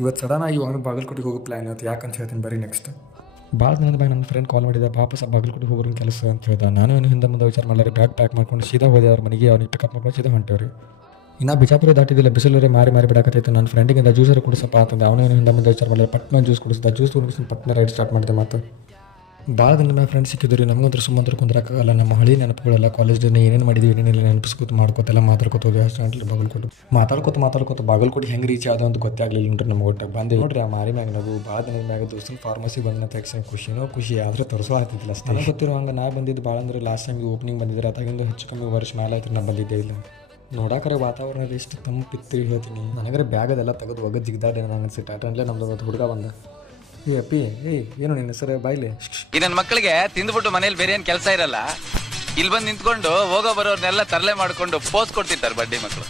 ಇವತ್ತು ಸಡನ್ನಾಗಿ ಅವನು ಬಾಗಲಕೋಟೆಗೆ ಹೋಗೋ ಪ್ಲ್ಯಾನ್ ಇವತ್ತು ಯಾಕಂತ ಹೇಳ್ತೀನಿ ಬರೀ ನೆಕ್ಸ್ಟ್. ಭಾಳ ದಿನದ ಬ್ಯಾಗ್ ನನ್ನ ಫ್ರೆಂಡ್ ಕಾಲ್ ಮಾಡಿದ, ಪಾಪ ಸಹ ಬಾಗಲಕೋಟೆಗೆ ಹೋಗೋರು ಕೆಲಸ ಅಂತ ಹೇಳ್ದ. ನಾನು ಏನು ಹಿಂದೆ ಮುಂದೆ ವಿಚಾರ ಮಾಡಲಾರೆ ಬ್ಯಾಗ್ ಪ್ಯಾಕ್ ಮಾಡ್ಕೊಂಡು ಸೀದಾ ಹೋದೆ ಅವ್ರ ಮನೆಗೆ. ಅವ್ನಿಗೆ ಪಿಕಪ್ ಮಾಡ್ಕೊಂಡು ಸೀದಾ ಹೊಂಟೇವ್ರಿ. ಇನ್ನು ಬಿಜಾಪುರ ದಾಟಿದ್ದಿಲ್ಲ, ಬಿಸಿಲರೆ ಮಾರಿ ಬಿಡಾಕತ್ತೈತೆ. ನನ್ನ ಫ್ರೆಂಡಿಗಿಂದ ಜ್ಯೂಸರ್ ಕುಡಿಸಪ್ಪ ಅಂತಂದೆ. ಅವನೇನು ಹಿಂದೆ ಮುಂದೆ ವಿಚಾರ ಮಾಡಲಾರೆ ಪಟ್ನ ಜ್ಯೂಸ್ ಕುಡಿಸಿದ. ಜ್ಯೂಸ್ ಕುಡಿಸಿ ಪಟ್ನ ರೈಡ್ ಸ್ಟಾರ್ಟ್ ಮಾಡಿದೆ. ಮತ್ತು ಭಾಳ ದಿನ ನನ್ನ ಫ್ರೆಂಡ್ಸ್ ಸಿಕ್ಕಿದ್ರು ರೀ. ನಮಗಂತೂ ಸುಮ್ಮಂತರ ಕುಂದ್ರಕ್ಕಾಗಲ್ಲ. ನಮ್ಮ ಹಳಿ ನೆನಪುಗಳೆಲ್ಲ ಕಾಲೇಜ್ ದಿನ ಏನೇನು ಮಾಡಿದ್ವಿ ಏನೇನಿಲ್ಲ ನೆನಪಿಸ್ಕೊತ ಮಾಡ್ಕೋತೆಲ್ಲ ಮಾತಾಡ್ಕೋತೋದು ಅಷ್ಟು ಬಾಗಲಕೋಟೆ ಮಾತಾಡ್ಕೋತ ಬಾಗಲಕೋಟೆ ಹೆಂಗೆ ರೀಚ್ ಆದ ಅಂತ ಗೊತ್ತೇ ಆಗಲಿಲ್ಲ ನೋಡ್ರಿ. ನಮ್ಗೆ ಒಟ್ಟು ಬಂದು ನೋಡ್ರಿ ಆ ಮಾರಿ ಮ್ಯಾಗ ನಾವು ಭಾಳ ದಿನದ ಮ್ಯಾಗ ದೋಸ್ತನ ಫಾರ್ಮಸಿ ಬಂದ ತಕ್ಷಣ ಖುಷಿ ಆದರೆ ತರಿಸೋ ಆಗ್ತಿದ್ದಿಲ್ಲ ಅಷ್ಟು. ನನಗೆ ಗೊತ್ತಿರೋ ಹಂಗೆ ನಾ ಬಂದಿದ್ದು ಭಾಳ ಅಂದ್ರೆ ಲಾಸ್ಟ್ ಟೈಮ್ ಓಪನಿಂಗ್ ಬಂದಿದ್ರೆ ಅದಾಗಿಂದು ಹೆಚ್ಚು ಕಮ್ಮಿ ವರ್ಷ ಮೇಲೆ ಆಯ್ತು ನಾ ಬಂದಿದ್ದೇ ಇಲ್ಲ. ನೋಡಾಕರೆ ವಾತಾವರಣ ಎಷ್ಟು ತಂಪಿತ್ತು ಹೇಳ್ತೀನಿ. ನನಗರೆ ಬ್ಯಾಗ್ ಅದೆಲ್ಲ ತೆಗೆದು ಒಗದು ಜಿಗ್ದಾಡೆ ನಂಗೆ ಅನ್ಸಿಟ್ಟು. ಅಟನ್ಲೇ ನಮ್ದು ಒಂದು ಹುಡುಗ ಬಂದ. ಅಪ್ಪಿ ಏನು ನಿನ್ನ ಹೆಸರು ಬಾಯ್ಲಿ? ಈ ನನ್ನ ಮಕ್ಕಳಿಗೆ ತಿಂದ್ಬಿಟ್ಟು ಮನೇಲಿ ಬೇರೆ ಏನು ಕೆಲಸ ಇರಲ್ಲ, ಇಲ್ಲಿ ಬಂದು ನಿಂತ್ಕೊಂಡು ಹೋಗೋ ಬರೋರ್ನೆಲ್ಲ ತರಲೆ ಮಾಡ್ಕೊಂಡು ಪೋಸ್ ಕೊಡ್ತಿರ್ತಾರೆ ಬಡ್ಡಿ ಮಕ್ಕಳು.